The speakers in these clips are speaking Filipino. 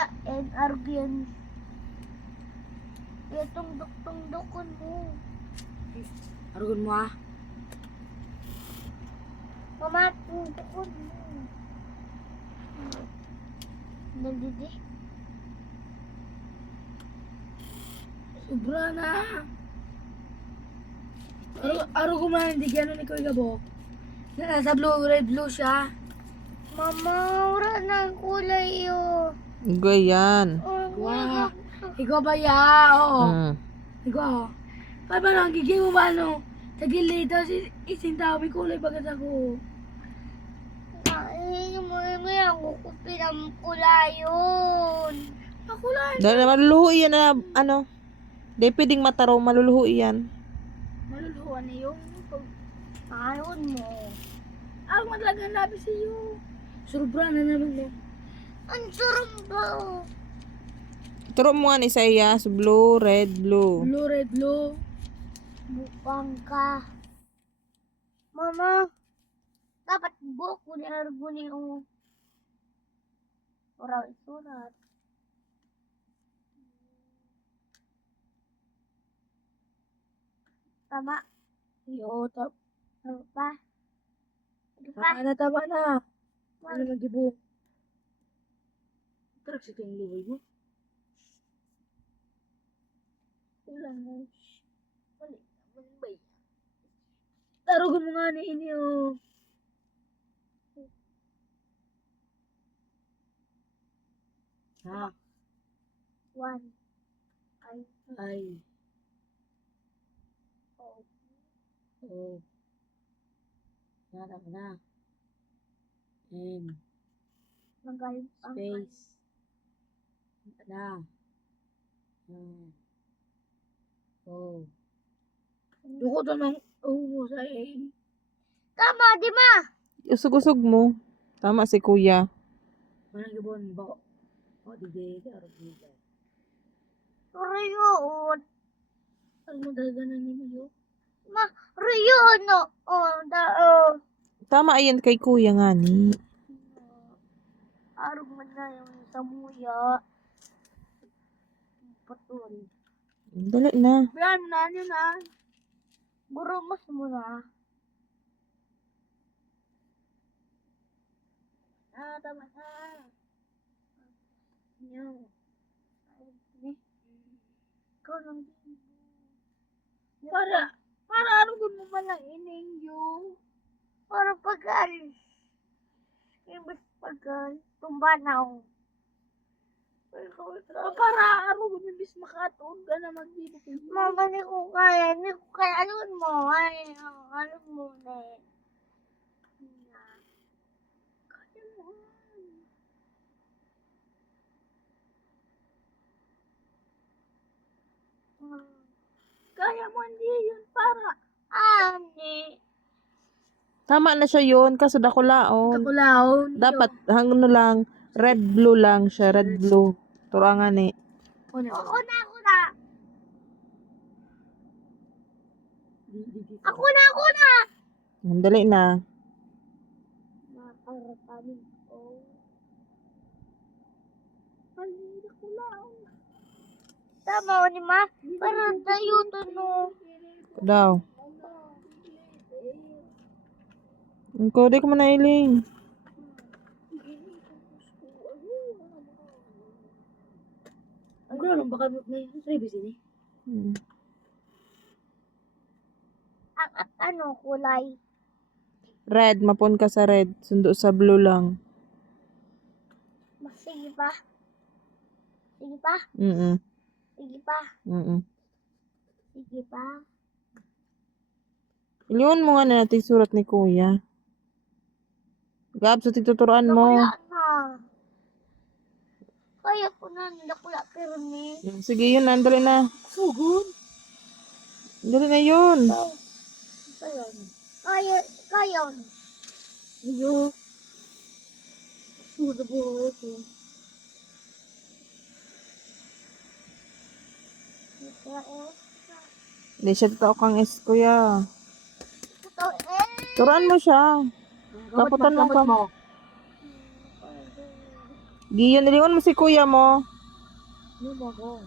ta and argyan. Itong duktong-dukon mo. Arugon mo ah. Mama, itong dukon mo. Nandidi. Sobra na. Arugon mo na hindi gano'n ni Kuya Gabo. Nasa red blue siya. Mama, wala na ang kulay yun. Ganyan. Wow. Ikaw ba ya? Oo. Ikaw. Kaya ba lang, gigay mo ba ano? Sa gilid, tapos isintaw, may kulay bagat ako. Ay, may ako pinamkulay yun. Makulay. Dahil maluluho yan na, ano. Di pwedeng mataraw, maluluho yan. Maluluhan na yung Ayaw mo. ang matlagang labi sa iyo. Surubra na naman mo. Ang sarap ba? Turo mo nga ni Isaias, blue, red, blue. Blue, red, blue. Bukang ka. Mama, dapat buko ni Argo ni yung orang surat. Tama? Yo, Tama pa? Di ba? tama na. Ano mag-ibo? Tarak sa kanyang liway mo. Ulan mo. Mali naman ba yan? Tarugan mo nga ni inyo. Ha? One. Ay. Ay. Oh. Oo. Narap na. M. Magaling ang Space. Na. Oh. Duko to ng mo sa A. Tama, di ma? Usog-usog mo. Tama si kuya. Manang gibon ba? O, di arap nila. Riyon. Ano mo talaga na ninyo? Ma, riyon no. Oh, Tama ayan kay kuya nga ni. Arog man na yung samuya. Patol. Dali na. Yan, nanyo na. Burumas mo na. Tama na. Yan. Ay, ikaw lang din. Para arugon mo man lang ining yung. Para pag-alis. Imbes pag-alis. Tumbanaw. Para arugon mo bis makatuon ka na mag-ibig. Mama, ni ko kaya. Ni ko kaya. Alun mo. Ay, alun mo na eh. Kaya mo. Kaya mo hindi yun para. Ani. Tama na siya yun, kaso dakulaon. Kakulaon. Dapat hangno lang, red, blue lang siya, red, blue. Turangan ni. Ako na. Ako na. Dali na. Nakarapanin ko. Kakulaon. Tama o ni ma. Para tayo to no. Daw. Ko, di ko manailing. Ang gano'n, baka may service ini. Ano kulay? Red, mapon ka sa red. Sundo sa blue lang. Sige pa. Sige pa. Mm-mm. Sige pa. Mm-mm. Sige pa. Iliwan mo nga na natin surat ni kuya. Gab, sa tituturuan mo. Nakula na. Kaya ko na nakula pero ni. Sige yun, dali na. Sugod. Dali na yun. Kaya. Iyo. Sugod po ako. Hindi siya totoo kang S, kuya. Ito Turuan mo siya. Kaputan mo ka. Giyon, nilingon mo si kuya mo. Ano ba ko?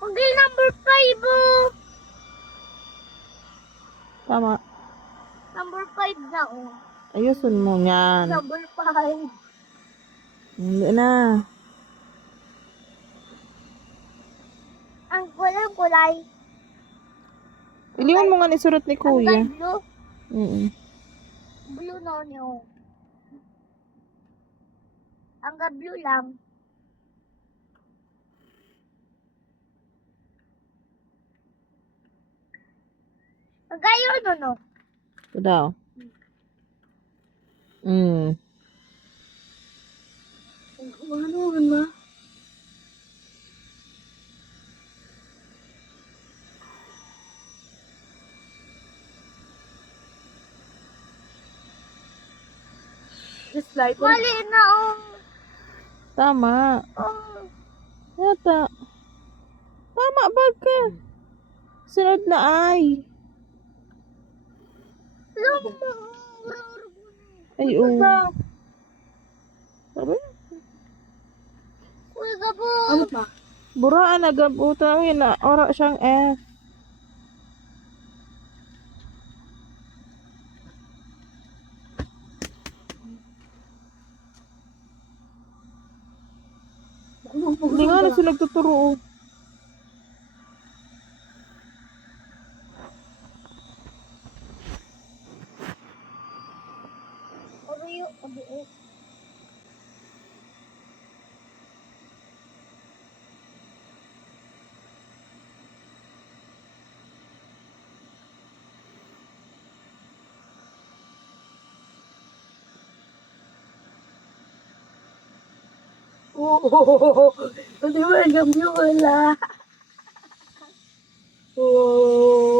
Okay, number 5 oh. Tama. Number 5 na oh. Ayusin mo yan. Number 5. Hindi na. Ang kulay. Ilingon mo nga ni surat ni Ang kuya. blue. Mm. Blue na niyo. Ang blue lang. Ang gayo no. Ito daw. Mm. Ano ba? Just like Mali na oh. Tama. Oh. Yata. Tama ba ka? Sunod na ay. Ay, oo. Sabi? Uy, gabo. ano ba? Buraan na gabutan. Uy, na ora siyang F. Hindi nga na siya nagtuturo. Oreo, oreo. Oo. Hindi ba nagkamyo wala? Oo.